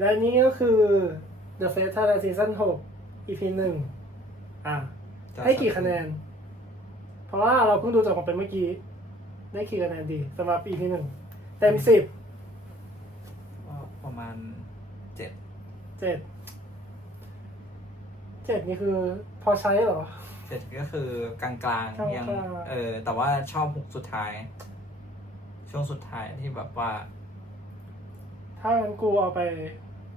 และนี่ก็คือ The Face Thailand Season 6 EP หนึ่งอะให้กี่คะแนน เพราะว่าเราเพิ่งดูจบกันไปเมื่อกี้ ได้กี่คะแนนดีสำหรับ EP หนึ่งเต็มสิบก็ประมาณเจ็ดเจ็ดเจ็ดนี่คือพอใช้เหรอเจ็ดก็คือกลางกลางๆๆยังเออแต่ว่าชอบหุกสุดท้าย ช่วงสุดท้ายที่แบบว่า ถ้างั้นกูเอาไป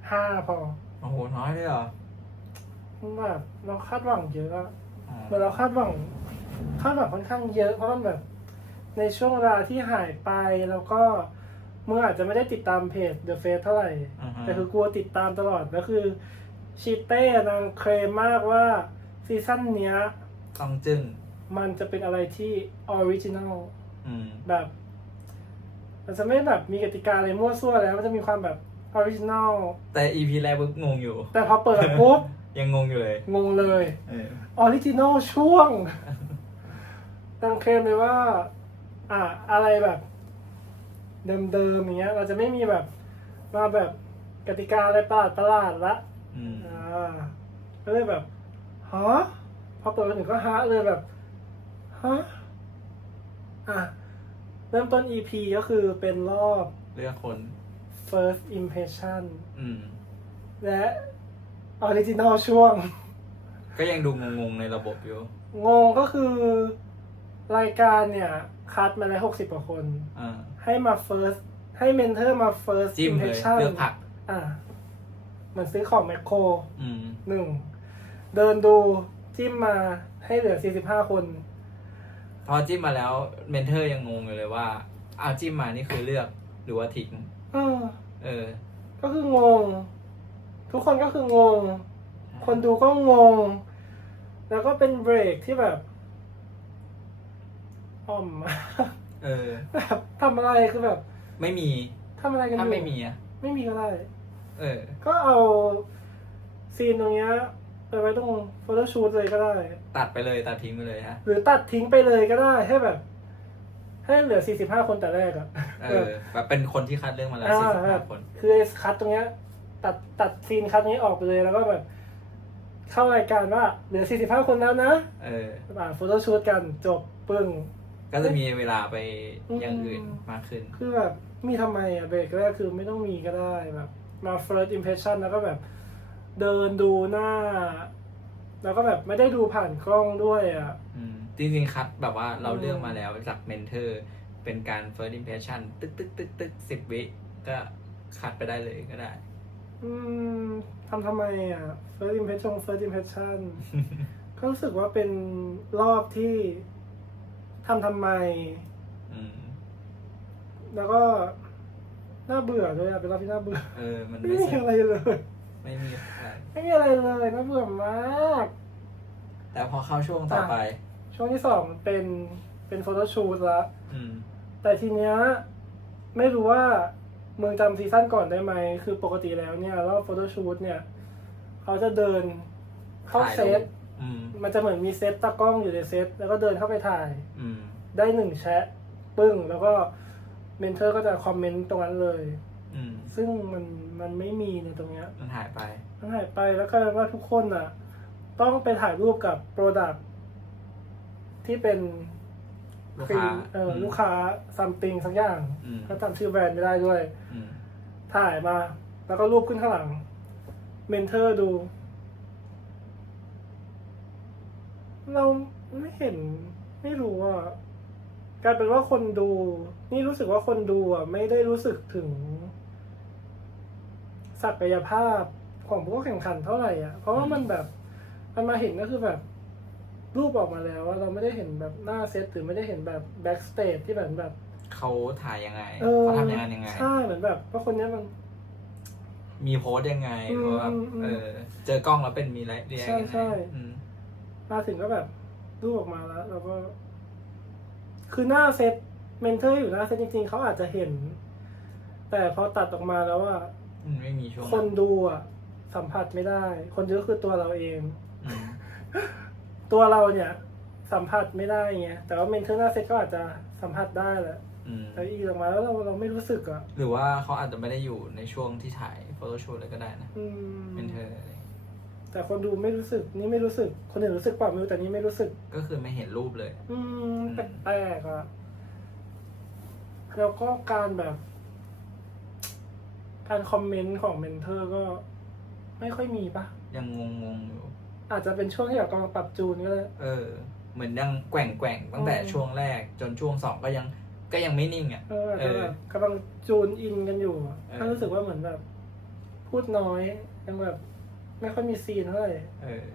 ห้าพอโอ้โหน้อยเลยเหรอแบบเราคาดหวังเยอะอะอ๋อเหมือนเราคาดหวังคาดหวังค่อนข้างเยอะเพราะมันแบบ ในช่วงเวลาที่หายไปแล้วก็มึงอาจจะไม่ได้ติดตามเพจ The Face เท่าไหร่อือฮึแต่คือกลัวติดตามตลอดแล้วคือชีเต้นางเคลมมากว่าซีซั่นเนี้ย ต้องจึ้งมันจะเป็นอะไรที่ออริจินัลอืม แบบ มันจะไม่แบบมีกติกาอะไรมั่วซั่วแล้ว มันจะมีความแบบ ออริจินัลแต่ EP แรกปุ๊บงงอยู่ แต่พอเปิดปุ๊บ ยังงงอยู่เลยงงเลยเออออริจินอลช่วง ตั้งเคลมเลยว่า อะอะไรแบบ เดิมๆอย่างเงี้ย เราจะไม่มีแบบมาแบบกติกาอะไรประหลาดประหลาดๆละอืมอ่าก็เลยแบบฮะพอเปิดมาถึงก็ฮะเลยแบบฮะอะเริ่มต้น EP ก็คือเป็นรอบ เลือกคน first impression อืม และออริจินอลช่วง ก็ยังดูงงๆในระบบอยู่ งงก็คือ รายการเนี่ย คัดมาแล้วหกสิบกว่าคน อ่า ให้มา first ให้เมนเทอร์มา first จิ้มเลย impression เลือกผัก อะเหมือนซื้อของแมคโครอืม หนึ่ง เดินดูจิ้มมาให้เหลือสี่สิบห้าคน พอจิ้มมาแล้วเมนเทอร์ยังงงอยู่เลยว่าเอาจิ้มมานี่คือเลือกหรือว่าทิ้ง เออ เออ ก็คืองง ทุกคนก็คืองง คนดูก็งง แล้วก็เป็นเบรกที่แบบอ่อมมากเออ แบบทำอะไรคือแบบไม่มี ทำอะไรกันอถ้ายู่ไม่มีอะ ไม่มีก็ได้ เออ ก็เอาซีนตรงเนี้ยไปไว้ตรงโฟโต้ชูตเลยก็ได้ ตัดไปเลยตัดทิ้งไปเลยฮะ หรือตัดทิ้งไปเลยก็ได้ให้แบบ ให้เหลือ 45 คนแต่แรกอะเออแบบเป็นคนที่คัดเลือกมาแล้วอ่าสี่สิบแบห้าบคน คือไอ้คัดตรงเนี้ย ตัดตัดซีนคัดตรงนี้ออกไปเลยแล้วก็แบบเข้ารายการว่าเหลือ 45 คนแล้วนะ เอออ่าโฟโต้ชูตกันจบปึ้ง ก็จะมีเวลาไปอย่างอืมอื่นมากขึ้น คือแบบมีทำไมอะเบรกแรกคือไม่ต้องมีก็ได้แบบมา first impression แล้วก็แบบเดินดูหน้า แล้วก็แบบไม่ได้ดูผ่านกล้องด้วยอะอืม จริงๆคัดแบบว่าเราอืมเลือกมาแล้วจากเมนเทอร์ เป็นการ first impression ตึกตึกตึกตึกสิบวิก็คัดไปได้เลยก็ได้ อืมทำทำไมอะ first impression first impression ก็รู้สึกว่าเป็นรอบที่ทำทำไม อืมแล้วก็น่าเบื่อด้วยอะเป็นรอบที่น่าเบื่อเออ มันไม่ไม่มีสนุอะไรกเลย ไม่มีอะไรไม่มีอะไรเลยน่าเบื่อมาก แต่พอเข้าช่วงต่อไป ช่วงที่สองเป็นเป็นโฟโต้ชูตละอืมแต่ทีเนี้ยไม่รู้ว่ามึงจำซีซั่นก่อนได้ไหม คือปกติแล้วเนี่ยรอบโฟโต้ชูตเนี่ย เขาจะเดินเข้าถ่ายเซรูตปอืมมันจะเหมือนมีเซตตากล้องอยู่ในเซต แล้วก็เดินเข้าไปถ่าย อืมได้หนึ่งแชทปึ้ง แล้วก็เมนเทอร์ก็จะคอมเมนต์ตรงนั้นเลย อืมซึ่งมันมันไม่มีในตรงเนี้ยมันหายไปมันหายไปแล้วก็ว่าทุกคนอะ ต้องไปถ่ายรูปกับโปรดัก ที่เป็นลูกค้าเอออมลูกค้าซัมติงสักอย่างอืมเขาจำชื่อแบรนด์ไม่ได้ด้วยอืมถ่ายมา แล้วก็รูปขึ้นข้างหลัง เมนเทอร์ดู เราไม่เห็น ไม่รู้อะกลายเป็นว่าคนดู นี่รู้สึกว่าคนดูอะ ไม่ได้รู้สึกถึง ศักยภาพของผู้แข่งขันเท่าไหร่อะ เพราะว่ามันแบบ มันมาเห็นก็คือแบบ รูปออกมาแล้วว่าเราไม่ได้เห็นแบบหน้าเซตหรือไม่ได้เห็นแบบแบ็กสเตจที่แบบแบบ เขาถ่ายยังไงเออ เขาทำอย่างนั้นยังไง ใช่เหมือนแบบว่าคนเนี้ยมัน มีโพสต์ยังไงอืมหรือว่าอืมเออเจอกล้องแล้วเป็นมีไรเรียกใช่ยังไงใช่อืมมาถึงก็แบบรูปออกมาแล้วแล้วก็ คือหน้าเซตเมนเทอร์อยู่หน้าเซตจริงๆเขาอาจจะเห็น แต่พอตัดออกมาแล้วว่ามันไม่มีช่วงคนดูอะ สัมผัสไม่ได้ คนดูก็คือตัวเราเองอืม ตัวเราเนี่ยสัมผัสไม่ได้ไงแต่ว่าเมนเทอร์หน้าเซตก็อาจจะสัมผัสได้แหละอืมแต่อีออกมาแล้วเราเราไม่รู้สึกอะหรือว่าเขาอาจจะไม่ได้อยู่ในช่วงที่ถ่ายโฟโต้ชูตเลยก็ได้นะอืมเป็นเธออะไรอย่างเงี้ยแต่คนดูไม่รู้สึกนี่ไม่รู้สึก คนอื่นรู้สึกเปล่าไม่รู้แต่นี่ไม่รู้สึก ก็คือไม่เห็นรูปเลย อืมแปลกๆอะแล้วก็การแบบ การคอมเมนต์ของเมนเทอร์ก็ไม่ค่อยมีปะยังงงๆอยู่ อาจจะเป็นช่วงที่แบบกำลังปรับจูนก็ได้เออ เหมือนยังแกว่งแกว่งๆตั้งแต่อืมช่วงแรกจนช่วงสองก็ยังก็ยังไม่นิ่งอะ เอออาจจะเออแบบกำลังจูนอินกันอยู่อะเออถ้ารู้สึกว่าเหมือนแบบ พูดน้อยยังแบบ ไม่ค่อยมีซีนเท่าไหร่เออ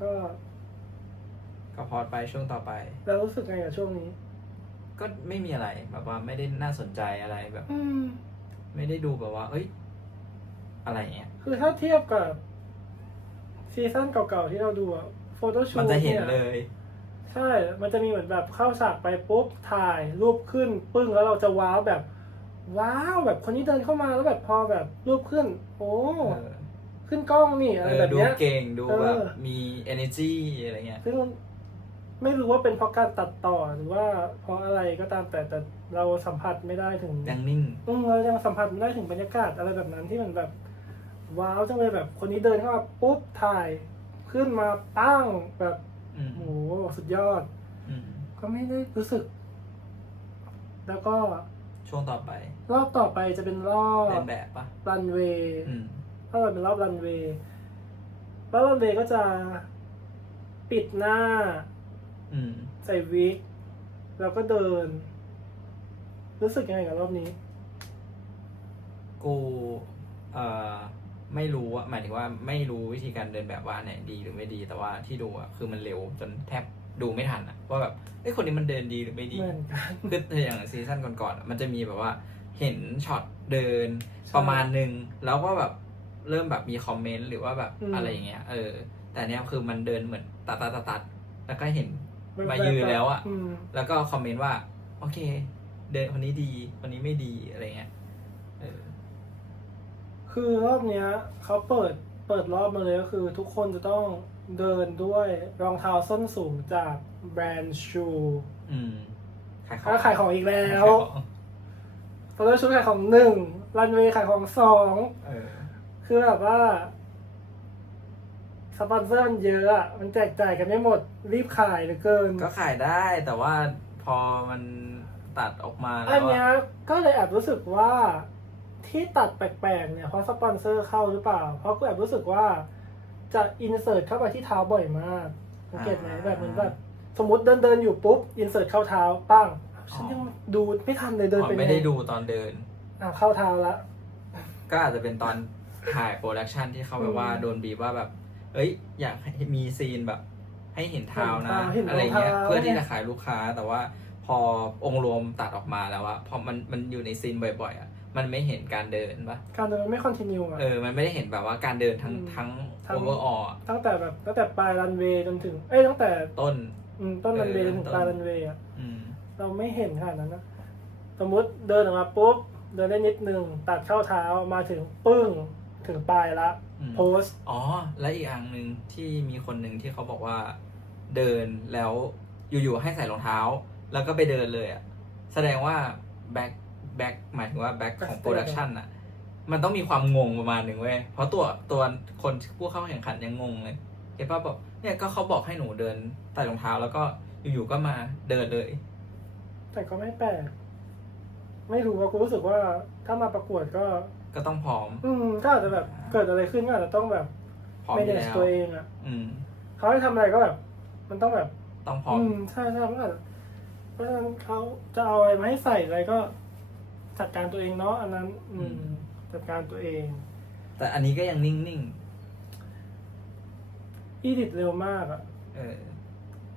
ก็ก็พอดไปช่วงต่อไป แล้วรู้สึกไงกับช่วงนี้ ก็ไม่มีอะไรแบบว่าไม่ได้น่าสนใจอะไรแบบ อืม ไม่ได้ดูแบบว่า เอ้ย อะไรเงี้ย คือถ้าเทียบกับ ซีซั่นเก่าๆที่เราดูอะโฟโต้ชูมันจะเห็นเลย ใช่ มันจะมีเหมือนแบบเข้าฉากไปปุ๊บถ่ายรูปขึ้นปึ้งแล้วเราจะว้าวแบบ ว้าวแบบคนนี้เดินเข้ามาแล้วแบบพอแบบรูปขึ้น โอ้เออขึ้นกล้องนี่อะไรเออแบบดูเนี้ยเก่งดูเออแบบมี energy อะไรเงี้ยซึ่งมันไม่รู้ว่าเป็นเพราะการตัดต่อหรือว่าเพราะอะไรก็ตามแต่แต่เราสัมผัสไม่ได้ถึงยังนิ่งอืมเรายังสัมผัสไม่ได้ถึงบรรยากาศอะไรแบบนั้นที่มันแบบ ว้าวจังเลยแบบ คนนี้เดินเข้ามาปุ๊บถ่ายขึ้นมาปั้งแบบอืมโหสุดยอด อืมก็ไม่ได้รู้สึก แล้วก็ช่วงต่อไปรอบต่อไปจะเป็นรอบเดินแบบปะรันเวย์อืมถ้าเราเป็นรอบรันเวย์รอบรันเวย์ก็จะปิดหน้า อืมใส่วิกแล้วก็เดิน รู้สึกยังไงกับรอบนี้ กูเอ่อ ไม่รู้อะหมายถึงว่าไม่รู้วิธีการเดินแบบว่าอันไหนดีหรือไม่ดี แต่ว่าที่ดูอะคือมันเร็วจนแทบดูไม่ทันอะว่าแบบเอ้ยคนนี้มันเดินดีหรือไม่ดีเหมือนกัน คืออย่างซีซั่นก่อนๆอะมันจะมีแบบว่าเห็นช็อตเดินใช่ประมาณหนึ่งแล้วก็แบบเริ่มแบบมีคอมเมนต์หรือว่าแบบอืม อะไรอย่างเงี้ยเออ แต่เนี้ยคือมันเดินเหมือนตัดตัดตัดตัดแล้วก็เห็นแบบมายืนแล้วอะอืมแล้วก็คอมเมนต์ว่า โอเค เดินคนนี้ดีคนนี้ไม่ดีอะไรเงี้ยเออ คือรอบเนี้ยเขาเปิดเปิดรอบมาเลยก็คือ ทุกคนจะต้องเดินด้วยรองเท้าส้นสูงจากแบรนด์ชูอืมขายของก็ขายของอีกแล้วขายของโฟโต้ชุดขายของหนึ่งรันเวย์ขายของสองเออ คือแบบว่า สปอนเซอร์มันเยอะอะมันแจกจ่ายกันไม่หมดรีบขายเหลือเกิน ก็ขายได้แต่ว่าพอมันตัดออกมาแล้อันวเนี้ยอะก็เลยแอบรู้สึกว่า ที่ตัดแปลกๆเนี่ยเพราะสปอนเซอร์เข้าหรือเปล่า เพราะกูแอบรู้สึกว่าจะอินเสิร์ตเข้าไปที่เท้าบ่อยมากสังเกตไหมแบบเหมือนแบบสมมติเดินเดินๆอยู่ปุ๊บอินเสิร์ตเข้าเท้าปั้งฉันยังดูไม่ทันเลยเดินอ๋อไปไม่ได้ดูตอนเดินอะเข้าเท้าละก็อาจจะเป็นตอนถ่ายโปรดักชันที่เขาแบบว่าอืมโดนบีบว่าแบบ เอ้ย อยากให้มีซีนแบบ ให้เห็นเท้านะเห็นเท้าอะไรเงี้ยเห็นรองเท้าเพื่อที่จะขายลูกค้าแต่ว่าพอองค์รวมตัดออกมาแล้วอะพอมันมันอยู่ในซีนบ่อยๆอะ มันไม่เห็นการเดินปะการเดินมันไม่คอนติเนียอะเออ มันไม่ได้เห็นแบบว่าการเดินทั้งอืมทั้งทั้โองเวอร์ออตั้งแต่แบบตั้งแต่ปลายรันเวย์จนถึง เอ้ยตั้งแต่ต้น อืมต้นรันเวย์จเออนถึงต้น ปลายรันเวย์อะอืม เราไม่เห็นขนาดนั้นนะสมมุติเดินออกมาปุ๊บเดินได้นิดนึงตัดเข้าเท้ามาถึงปึ้งถึงปลายละอืม โพสต์อ๋อ และอีกอันหนึ่งที่มีคนหนึ่งที่เขาบอกว่า เดินแล้วอยู่ๆให้ใส่รองเท้า แล้วก็ไปเดินเลยอะแสดงว่าแบ็ค แบ็คหมายถึงว่าแบ็คของโปรดักชันอะมันต้องมีความงงประมาณหนึ่งเว้ย เพราะตัวตัวคนผู้เข้าแข่งขันยังงงเลยเห็นป่ะบอกเนี่ยก็เขาบอกให้หนูเดินใส่รองเท้าแล้วก็อยู่ๆก็มาเดินเลย แต่ก็ไม่แปลกไม่รู้ว่ากูรู้สึกว่าถ้ามาประกวดก็ ก็ต้องพร้อม อืมก็อาจจะแบบเกิดอะไรขึ้นก็อาจจะต้องแบบพร้อมอยู่ manage แล้วตัวเองอะอืมเขาให้ทำอะไรก็แบบ มันต้องแบบต้องพร้อม อืมใช่ใช่มันอาจจะเพราะฉะนั้นเขาจะเอาอะไรมาให้ใส่อะไรก็ จัดการตัวเองเนาะอันนั้น อืม จัดการตัวเอง แต่อันนี้ก็ยังนิ่งอีดิทเร็วมากอะๆ เออ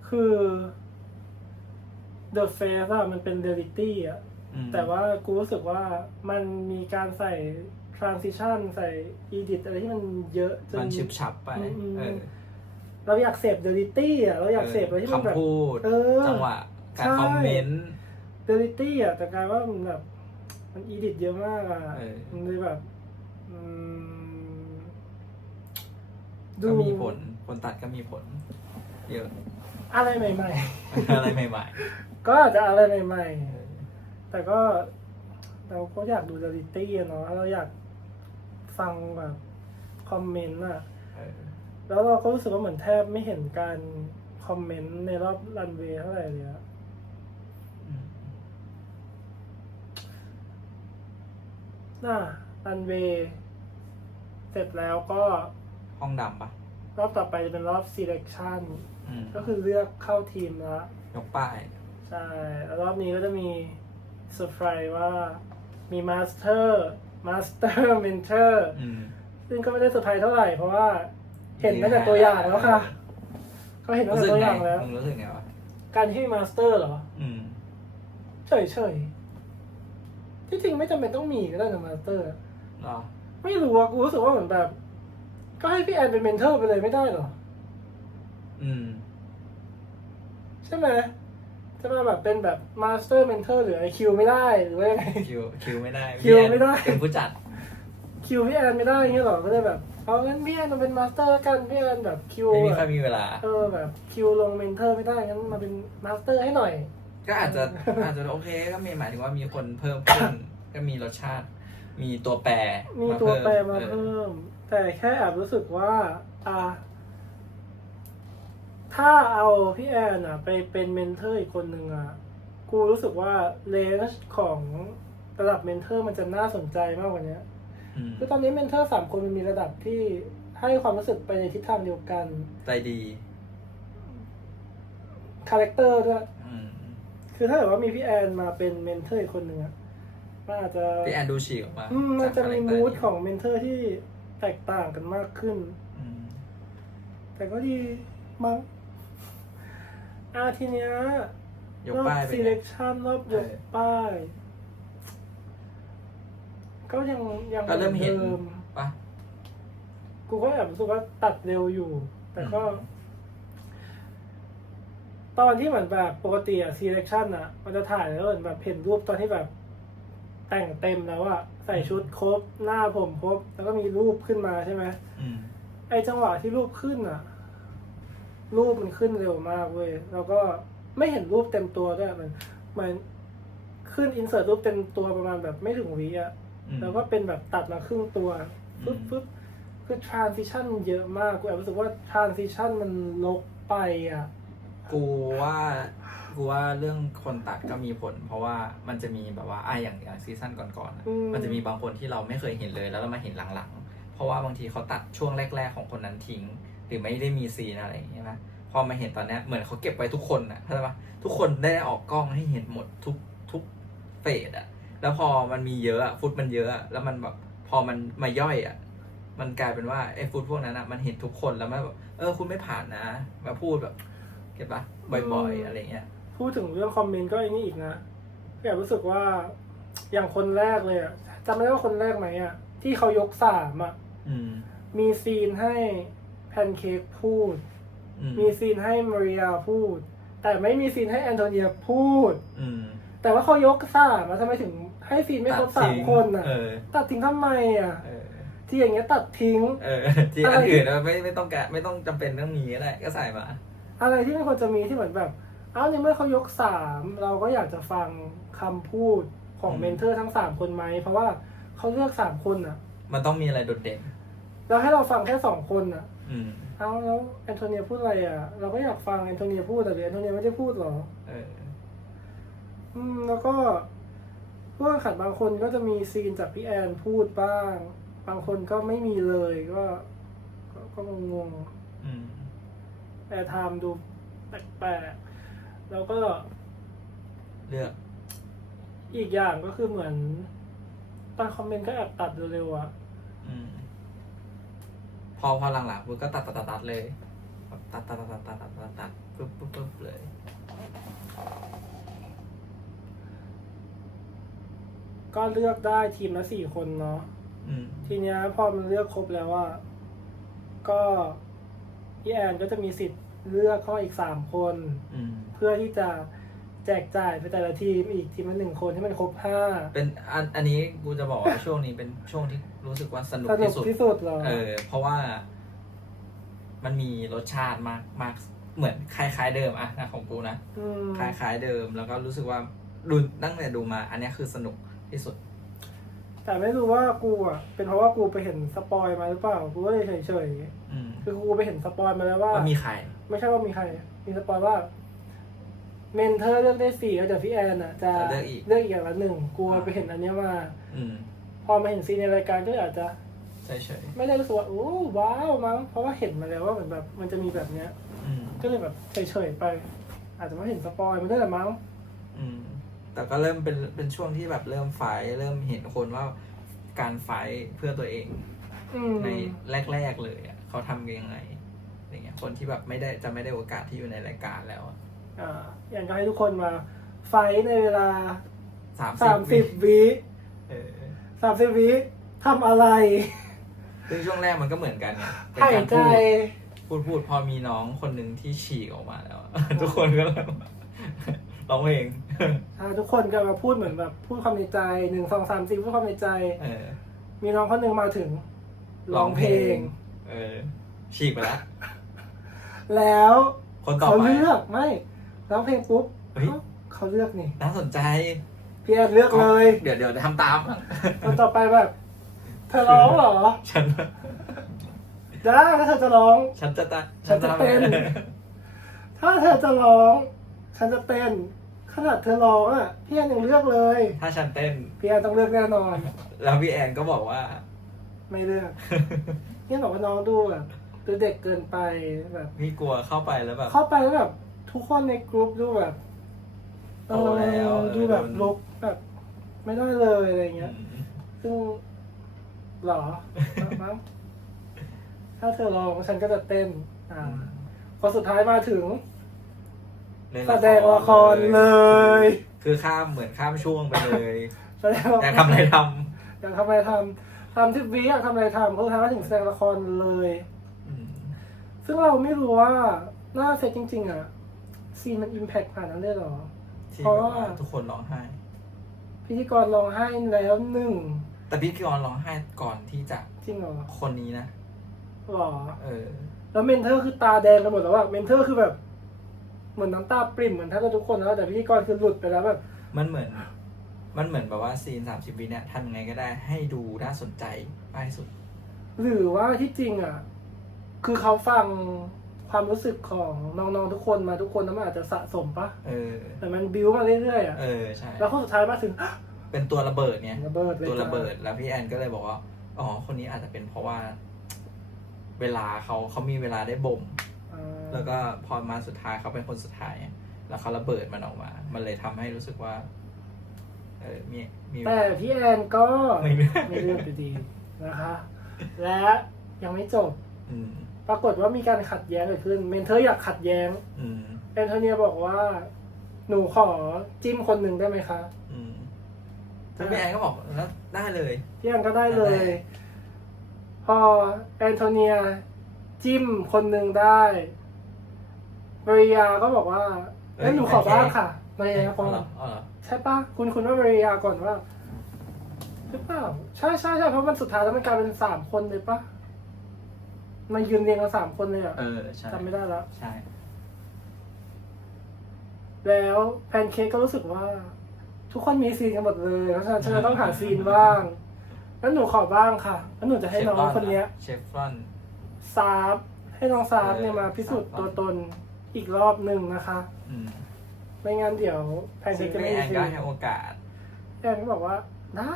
คือ The Face อะมันเป็นเรียลิตี้อะอืมแต่ว่ากูรู้สึกว่ามันมีการใส่ transition ใส่ edit อะไรที่มันเยอะจน มันชิบฉับไปอืม เออเราอยากเสพเรียลิตี้อะเราอยากเสพอะไรที่มันแบบ คำพูด เออ จังหวะ การใช่ คอมเมนต์ เรียลิตี้อะแต่กลายว่ามันแบบ มัน edit เยอะมากอะเออ มันเลยแบบอืมก็มีผล คนตัดก็มีผล เยอะ อะไรใหม่ อะไรใหม่ๆ ก็อาจจะอะไรใหม่ๆเออๆแต่ก็เราก็อยากดูเรียลิตี้อะเนาะเราอยากฟังแบบคอมเมนต์อะเออ แล้วเราก็รู้สึกว่าเหมือนแทบไม่เห็นการคอมเมนต์ในรอบรันเวย์เท่าไหร่เลยอะ อืม น่ารันเวย์เสร็จแล้วก็ห้องดำปะรอบต่อไปจะเป็นรอบ selection อืมก็คือเลือกเข้าทีมละยกป้าย ใช่แล้วรอบนี้ก็จะมีเซอร์ไพรส์ว่ามีมาสเตอร์มาสเตอร์เมนเทอร์อืมซึ่งก็ไม่ได้เซอร์ไพรส์เท่าไหร่ เพราะว่าเห็นตั้งแต่ตัวอย่างแล้วค่ะ ก็เห็นตั้งรู้แต่สึกตัวอไงย่างแล้ว มึงรู้สึกไงวะการที่มีมาสเตอร์เหรอ อืม เฉยเฉยๆ ที่จริงไม่จำเป็นต้องมีก็ได้นะมาสเตอร์รอไม่รู้อะกูรู้สึกว่าเหมือนแบบ ก็ให้พี่แอนเป็นเมนเทอร์ไปเลยไม่ได้เหรอ อืม ใช่ไหมจะมาแบบเป็นแบบมาสเตอร์เมนเทอร์หรือไอคิวไม่ได้หรือว่ายังไง คิวคิวไม่ได้คิวไม่ได้เป็นผู้จัด คิวพี่แอนไม่ได้เงี้ยเหรอก็เลยแบบเอางั้นพี่แอนมาเป็นมาสเตอร์กันพี่แอนแบบคิวไม่มีแบใครบมีเวลา เออแบบคิวลงเมนเทอร์ไม่ได้งั้นมาเป็นมาสเตอร์ให้หน่อย ก็อาจจะอาจจะโอเคก็มีหมายถึงว่ามีคนเพิ่มขึ้นก็มีรสชาติ มีตัวแปรมีตัวแปรมาเออเพิ่ม แต่แค่แอบรู้สึกว่าอะถ้าเอาพี่แอนอะไปเป็นเมนเทอร์อีกคนหนึ่งอะกูรู้สึกว่าเลนจ์ของระดับเมนเทอร์มันจะน่าสนใจมากกว่านี้อืมคือตอนนี้เมนเทอร์สามคนมันมีระดับที่ให้ความรู้สึกไปในทิศทางเดียวกัน ใจดี คาแรคเตอร์ด้วยอืม คือถ้าเกิดว่ามีพี่แอนมาเป็นเมนเทอร์อีกคนหนึ่งอะมันอาจจะพี่แอนดูฉีกออกมาอืมมันจะจากมีคาแรคเตอมูร์ดของเมนเทอร์ที่แตกต่างกันมากขึ้น อืมแต่ก็ดีมั้งอาทีเนี้ยยกรอบ ป้ายไป selection รอบยกเออป้าย ก็ยังยังก็เริ่มเห็น ดิมปะ กูก็แอบรู้สึกว่าตัดเร็วอยู่ แต่ก็อืม ตอนที่เหมือนแบบปกติอะ selection อะมันจะถ่ายแล้วเหมือนแบบเห็นรูปตอนที่แบบ แต่งเต็มแล้วอะใส่ชุดครบหน้าผมครบ แล้วก็มีรูปขึ้นมาใช่ไหมอืมไอจังหวะที่รูปขึ้นอะรูปมันขึ้นเร็วมากเว้ยแล้วก็ไม่เห็นรูปเต็มตัวด้วยมันเหมือนขึ้นอินเสิร์ตรูปเต็มตัวประมาณแบบไม่ถึงวิอะอืม แล้วก็เป็นแบบตัดมาครึ่งตัวปึ๊บอืมปึ๊บคือ transition มันเยอะมากกูแอบรู้สึกว่า transition มันลกไปอะ กูว่ากูว่าเรื่องคนตัดก็มีผล เพราะว่ามันจะมีแบบว่าอะอย่างอย่างซีซั่นก่อนๆอะอืมันจะมีบางคนที่เราไม่เคยเห็นเลยแล้วเรามาเห็นหลังๆ เพราะว่าบางทีเขาตัดช่วงแรก ๆ ของคนนั้นทิ้ง หรือไม่ได้มีซีนอะไรอย่างเงี้ยนะพอมาเห็นตอนเนี้ยเหมือนเขาเก็บไว้ทุกคนนะเข้าใจปะทุกคนได้ออกกล้องให้เห็นหมดทุกทุกเฟสอะแล้วพอมันมีเยอะอะฟุตมันเยอะอะแล้วมันแบบพอมันมาย่อยอะมันกลายเป็นว่าไอ้ฟุตพวกนั้นอะมันเห็นทุกคนแล้วมันแบบเออคุณไม่ผ่านนะ มาพูดแบบ เก็บปะบ่อย ๆ อะไรเงี้ย พูดถึงเรื่องคอมเมนต์ก็ไอ้นี่อีกนะแอบรู้สึกว่าอย่างคนแรกเลยอะจำไม่ได้ว่าคนแรกไหมอะที่เขายกสามอะอืมมีซีนให้แพนเค้กพูด อืมมีซีนให้มาริยาพูด แต่ไม่มีซีนให้แอนโทเนียพูด อืมแต่ว่าเขายกสามอะทำไมถึงให้ซีนไม่ครบตัสาดมทิ้งคนอะเออตัดทิ้งทำไมอะเออ ที่อย่างเงี้ยตัดทิ้ง เออที่อันอื่นอะไม่ไม่ต้องการไม่ต้องจำเป็นต้องมีก็ได้ก็ใส่มา อะไรที่ไม่ควรจะมีที่เหมือนแบบ เอ้าในเมื่อเขายกสามเราก็อยากจะฟังคำพูดของอืมเมนเทอร์ทั้งสามคนไหม เพราะว่าเขาเลือกสามคนอะมันต้องมีอะไรโดดเด่น แล้วให้เราฟังแค่สองคนอะอืม เอ้าแล้วแอนโทเนียพูดอะไรอะเราก็อยากฟังแอนโทเนียพูดแต่หรือแอนโทเนียไม่ได้พูดหรอ เออ อืมแล้วก็ผู้แข่งขันบางคนก็จะมีซีนจากพี่แอนพูดบ้าง บางคนก็ไม่มีเลยก็ก็ก็งงอืม ๆแต่ไทม์ดูแปลกๆแล้วก็เลือกอีกอย่างก็คือเหมือนตอนคอมเมนต์ก็แอบตัดเร็วๆอะอืมพอพอหลังๆปุ๊บก็ตัดตัดตัดตัดเลยแบบตัดตัดตัดตัดตัดตัดตัดตัดปุ๊บปุ๊บปุ๊บเลย ก็เลือกได้ทีมละสี่คนเนาะ อืม ทีเนี้ยพอมันเลือกครบแล้วอะก็ พี่แอนก็จะมีสิทธิ์เลือกเข้ามาอีกสามคน อืมเพื่อที่จะแจกจ่ายไปแต่ละทีมอีกทีมละหนึ่งคนให้มันครบห้าเป็นอันอันนี้กูจะบอกว่า ช่วงนี้เป็นช่วงที่รู้สึกว่าสนุกสนุกที่สุด ที่สุดเหรอ เออ เพราะว่า มันมีรสชาติมากมากเหมือนคล้ายๆเดิมอะนะของกูนะมคล้ายๆเดิม แล้วก็รู้สึกว่าดูตั้งแต่ดูมา อันเนี้ยคือสนุกที่สุด แต่ไม่รู้ว่ากูอะเป็นเพราะว่ากูไปเห็นสปอยมาหรือเปล่ากูก็เลยเฉยอืมๆคือกูไปเห็นสปอยมาแล้วว่า ว่ามีใคร ไม่ใช่ว่ามีใคร มีสปอยว่า เมนเทอร์เลือกได้สี่แล้วเดี๋ยวพี่แอนอะจะจะเลือกอีก เลือกอีกอย่างละหนึ่งกูไปเห็นอันเนี้ยมา อืมพอมาเห็นซีนในรายการก็เลยอาจจะ ใช่เฉยไม่ได้รู้สึกว่าโอ้ว้าวมั้งเพราะว่าเห็นมาแล้วว่าเหมือนแบบ มันจะมีแบบเนี้ยอืมก็เลยแบบเฉยๆไป อาจจะไม่เห็นสปอยมันได้แหละมั้งอืม แต่ก็เริ่มเป็นเป็นช่วงที่แบบเริ่มไฟท์เริ่มเห็นคนว่าการไฟท์เพื่อตัวเองอืมในแรก ๆ เลยอะเขาทำยังไงอะไรเงี้ยคนที่แบบไม่ได้จะไม่ได้โอกาสที่อยู่ในรายการแล้วอะอ่าอย่างก็ให้ทุกคนมาไฟท์ในเวลาสามสามสิบวิเออสามสิบวิทำอะไรซึ่งช่วงแรกมันก็เหมือนกันไงเป็นหายการใจพูดพูดพูดพอมีน้องคนหนึ่งที่ฉีกออกมาแล้วอะทุกคนก็เลย ร้องเพลงอ่าทุกคนก็มาพูดเหมือนแบบพูดความในใจหนึ่งสองสามสี่พูดความในใจ เออมีน้องคนหนึ่งมาถึงร้องเพลง เออฉีกไปแล้วแล้วคนต่อเขาไป เลือกไม่ร้องเพลงปุ๊บเฮ้ยเอ้าเขาเลือกนี่น่าสนใจ พี่แอนเลือกเลย เดี๋ยวเดี๋ยวทำตามคนต่อไปแบบ เธอร้องเหรอฉันได้ถ้าเธอจะร้อง ฉันจะตะฉันจะทำเต้นถ้าเธอจะร้อง ฉันจะเต้นขนาดเธอร้องอะพี่แอนยังเลือกเลย ถ้าฉันเต้น พี่แอนต้องเลือกแน่นอน แล้วพี่แอนก็บอกว่า ไม่เลือกพี่บอกว่าน้องดูแบบดูเด็กเกินไปแบบ พี่กลัวเข้าไปแล้วแบบเข้าไปแล้วแบบทุกคนในกรุ๊ปดูแบบเอโตแล้วอดูแบบเออลุกแบบ ไม่ได้เลยอะไรเงี้ยอืมซึ่งหรอมั้งถ้าเธอลองฉันก็จะเต้น อ่า พอสุดท้ายมาถึง เล่นแสดงละครเลย คือข้ามเหมือนข้ามช่วงไปเลยแสดงละครอยากทำอะไรทอยากทำอะไรทำทำที่วีอยากทำอะไรทำเพราะสุดท้ายมาถึงแสดงละครเลยำอืมซึ่งเราไม่รู้ว่าหน้าเซตจริง ๆ อะ ซีนมันอิมแพคผ่านนั้นเลยเหรอ ที่เพราะแบบว่าว่าทุกคนร้องไห้ พิธีกรร้องไห้แล้วหนึ่งแต่พี่กรร้องไห้ก่อนที่จะจริงเหรอคนนี้นะ หรอ เออ แล้วเมนเทอร์คือตาแดงกันหมดแล้วอะเมนเทอร์คือแบบ เหมือนน้ำตาปริ่มเหมือนแทบจะทุกคนแล้วแต่พิธีกรคือหลุดไปแล้วแบบมันเหมือน มันเหมือนแบบว่าซีนสามสิบวิเนี่ยทำยังไงก็ได้ให้ดูน่าสนใจมากที่สุด หรือว่าที่จริงอะ คือเขาฟังความรู้สึกของน้องๆทุกคนมาทุกคนแล้วมันอาจจะสะสมปะเออ แต่มันบิวมาเรื่อยๆอะเออใช่ แล้วคนสุดท้ายมาถึง เป็นตัวระเบิดไงระเบิดเลยตัวระเบิดจ้แล้วพี่แอนก็เลยบอกว่า อ๋อ คนนี้อาจจะเป็นเพราะว่า เวลาเขาเขามีเวลาได้บ่มอ่า แล้วก็พอมาสุดท้ายเขาเป็นคนสุดท้ายอะแล้วเขาระเบิดมันออกมา มันเลยทำให้รู้สึกว่า เออมีมีเวแต่ลาพี่แอนก็ไม่เลือกไม่เลือกอยู่ดีนะคะ และยังไม่จบอืมปรากฏว่ามีการขัดแย้งเกิดขึ้น เมนเทอร์อยากขัดแย้งอืมแอนโทเนียบอกว่า หนูขอจิ้มคนหนึ่งได้ไหมคะอืมแล้วพี่แอนก็บอกแล้วได้เลยพี่แอนก็ได้เลยได้พอแอนโทเนียจิ้มคนหนึ่งได้ มาริยาก็บอกว่างั้นหนูขอบ้างค่ะ มาริยาก่อ๋ออนเหรออ๋อเหรอใช่ปะคุณคุณว่ามาริยาก่อนว่าหรือเปล่าใช่ใช่ใช่เพราะมันสุดท้ายแล้วมันกลายเป็นสามคนเลยปะมันยืนเรียงกันสามคนเลยอะเออใช่จำไม่ได้แล้วใช่ แล้วแพนเค้กก็รู้สึกว่า ทุกคนมีซีนกันหมดเลยเพราะฉะนั้นฉันจะต้องหาซีนบ้างแล้วหนูขอบ้างค่ะแล้วหนูจะให้น้องคนเนี้ยเชฟรอนซาบให้น้องซาบเนี่ยเออมาพิสูจน์ซาบตัวตน อีกรอบหนึ่งนะคะ อืมไม่งั้นเดี๋ยวแพนซึ่เค้งกจะพี่ไม่แอมีนซีก็นให้โอกาส แอนก็บอกว่า ได้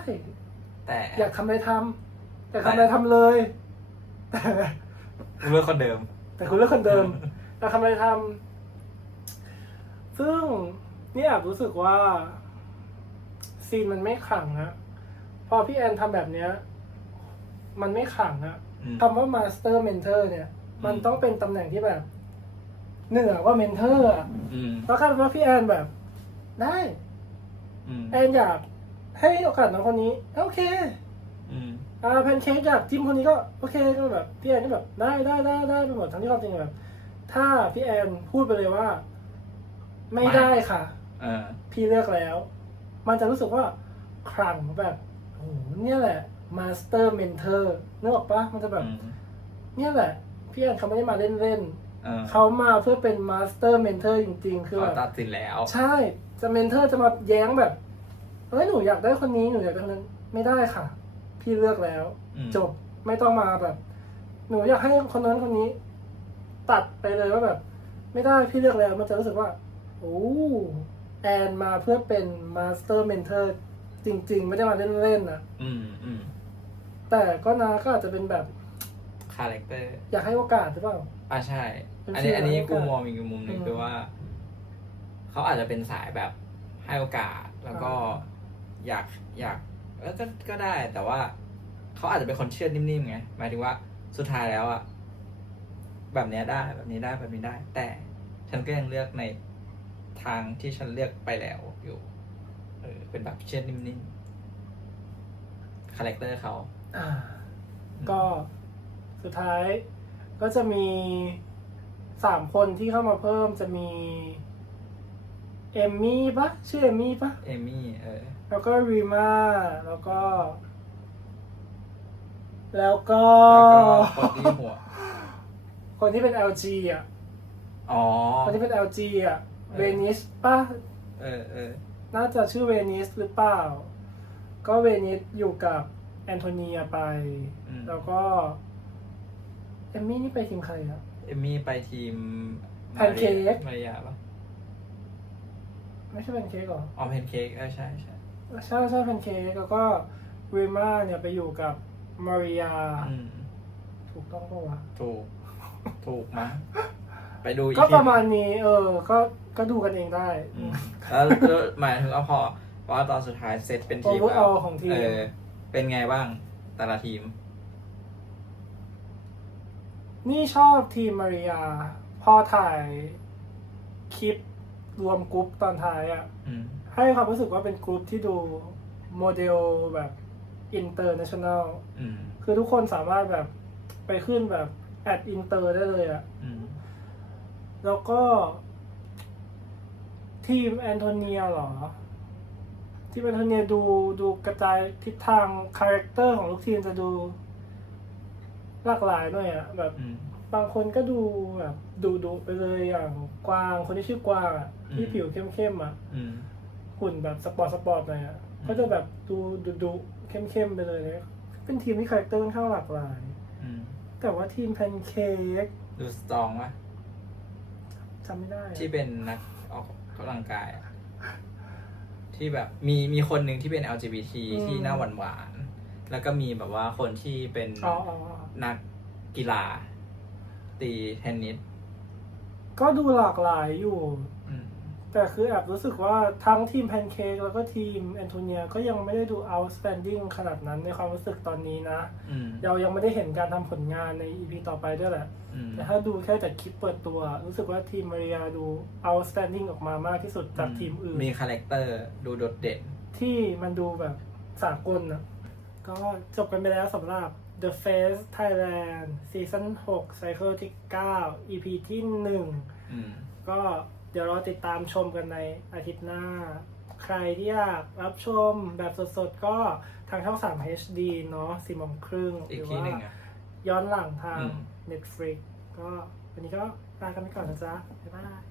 แต่อยากทำอะไรทำอยากทำอะไรทำเลย แต่ เลือกคนเดิม แต่คุณเลือกคนเดิมอยากทำอะไรทำ ซึ่งนี่แอบรู้สึกว่า ซีนมันไม่ขลังอะพอพี่แอนทำแบบเนี้ย มันไม่ขลังอะอืม คำว่ามาสเตอร์เมนเทอร์เนี่ย มันอืมต้องเป็นตำแหน่งที่แบบ เหนือกว่าเมนเทอร์อะอืมเพราะคาดว่าพี่แอนแบบ ได้อืมแอนอยากให้โอกาสน้องคนนี้โอเค อืมอ่าแพนเค้กอยากจิ้มคนนี้ก็โอเคก็แบบพี่แอนก็แบบได้ได้ได้ได้ไปหมดทั้งที่ความจริงแบบ ถ้าพี่แอนพูดไปเลยว่า ไม่ไม่ได้ค่ะ เออพี่เลือกแล้ว มันจะรู้สึกว่าครั้งแบบโอ้โหเนี่ยแหละมาสเตอร์เมนเทอร์นึกออกปะมันจะแบบ อืมเนี่ยแหละ พี่แอนเขาไม่ได้มาเล่น เล่นๆเออเขามาเพื่อเป็นมาสเตอร์เมนเทอร์จริง ๆ คือเขาแบบตัดสินแล้ว ใช่จะเมนเทอร์จะมาแย้งแบบเฮ้ยหนูอยากได้คนนี้หนูอยากได้คนนั้นไม่ได้ค่ะ พี่เลือกแล้วอืมจบไม่ต้องมาแบบ หนูอยากให้คนนั้นคนนี้ ตัดไปเลยว่าแบบ ไม่ได้พี่เลือกแล้วมันจะรู้สึกว่าโอ้แอนมาเพื่อเป็นมาสเตอร์เมนเทอร์จริง ๆ ไม่ได้มาเล่นๆนะอืมอืมแต่ก็นาก็อาจจะเป็นแบบคาแรคเตอร์อยากให้โอกาสหรือเปล่าอ่าใช่เป็น อันนี้ฟีลอันนี้ให้โอกาสกูมองอีกมุมหนึ่งอืมคือว่า เขาอาจจะเป็นสายแบบให้โอกาสแล้วก็อ่าอยากอยากเออก็ก็ได้แต่ว่าเขาอาจจะเป็นคนเชื่อนิ่มๆไงหมายถึงว่าสุดท้ายแล้วอะแบบเนี้ยได้แบบนี้ได้แบบนี้ได้ แต่ฉันก็ยังเลือกในทางที่ฉันเลือกไปแล้วอยู่ เออ เป็นแบบเชื่อนิ่มๆคาแรคเตอร์เขาอ่าก็สุดท้ายก็จะมี สามคนที่เข้ามาเพิ่มจะมีเอมมี่ปะชื่อเอมมี่ปะเอมี่เออ แล้วก็รีมาแล้วก็ แล้วก็ แล้วก็คนที่หัว คนที่เป็น LG อะ อ๋อ คนที่เป็น LG อะเออเวนิสปะเออเออ น่าจะชื่อเวนิสหรือเปล่า ก็เวนิสอยู่กับแอนโทเนียไป อืม แล้วก็เอมมี่นี่ไปทีมใครอะ เอมี่ไปทีมแพนเค้กมาริยาปะไม่ใช่เป็นเค้กหรออ๋อแพนเค้กเออใช่ใช่ใช่ใช่เป็นเค้กแล้วก็รีมาเนี่ยไปอยู่กับมาริยา อืมถูกต้องปะวะ ถูก ถูกมั้งไปดูอีก็ทีประมาณนี้ เออ ก็ก็ดูกันเองได้ อืมแล้วแล้วหมายถึงว่าพอพอตอนสุดท้ายเซตเป็นทีม Overall แล้วของทีม เออเป็นไงบ้างแต่ละทีม นี่ชอบทีมมาริยา พอถ่ายคลิปรวมกรุ๊ปตอนท้ายอะอืมให้ความรู้สึกว่าเป็นกรุ๊ปที่ดูโมเดลแบบอินเตอร์เนชั่นแนล อืมคือทุกคนสามารถแบบไปขึ้นแบบแอดอินเตอร์ได้เลยอะอืมแล้วก็ทีมแอนโทเนียเหรอ ทีมแอนโทเนียดูดูกระจายทิศทางคาแรคเตอร์ของลูกทีมจะดู หลากหลายหน่อยอะแบบ อืม บางคนก็ดูแบบดุดุไปเลยอย่างกวางคนที่ชื่อกวางอะอืม ที่ผิวเข้มๆอะอืม หุ่นแบบสปอร์ตสปอร์ตหน่อยอะอืม ก็จะแบบดูดุดุเข้มๆไปเลยเลยเป็นทีมที่คาแรคเตอร์ค่อนข้างหลากหลาย อืมแต่ว่าทีมแพนเค้กดูสตรองปะจำไม่ได้อะที่เป็นนักออกกำลังกายอะที่แบบมีมีคนหนึ่งที่เป็น LGBT ที่หน้าหวานหวานๆแล้วก็มีแบบว่าคนที่เป็น อ๋ออ๋ออ๋อ นักกีฬา ตีเทนนิสก็ดูหลากหลายอยู่ อืมแต่คือแอบรู้สึกว่าทั้งทีมแพนเค้กแล้วก็ทีมแอนโทเนียก็ยังไม่ได้ดู outstanding ขนาดนั้นในความรู้สึกตอนนี้นะ อืมเรายังไม่ได้เห็นการทำผลงานใน EP ต่อไปด้วยแหละ อืม แต่ถ้าดูแค่จากคลิปเปิดตัว รู้สึกว่าทีมมาริยาดู outstanding ออกมามากที่สุดจากทีมอื่น มีคาแรคเตอร์ดูโดดเด่น ที่มันดูแบบสากลนะก็จบกันไปแล้วสำหรับ The Face Thailand ซีซั่น6 Cycle ที่ 9 EP ที่1อืมก็เดี๋ยวเราติดตามชมกันในอาทิตย์หน้า ใครที่อยากรับชมแบบสดๆ ก็ทางช่อง 3 HD เนาะ4โมงครึ่งอีหกรือที่ว่าหนึ่งอะย้อนหลังทางอืม Netflix ก็วันนี้ก็ลากันไปก่อนนะจ๊ะ บ๊ายบาย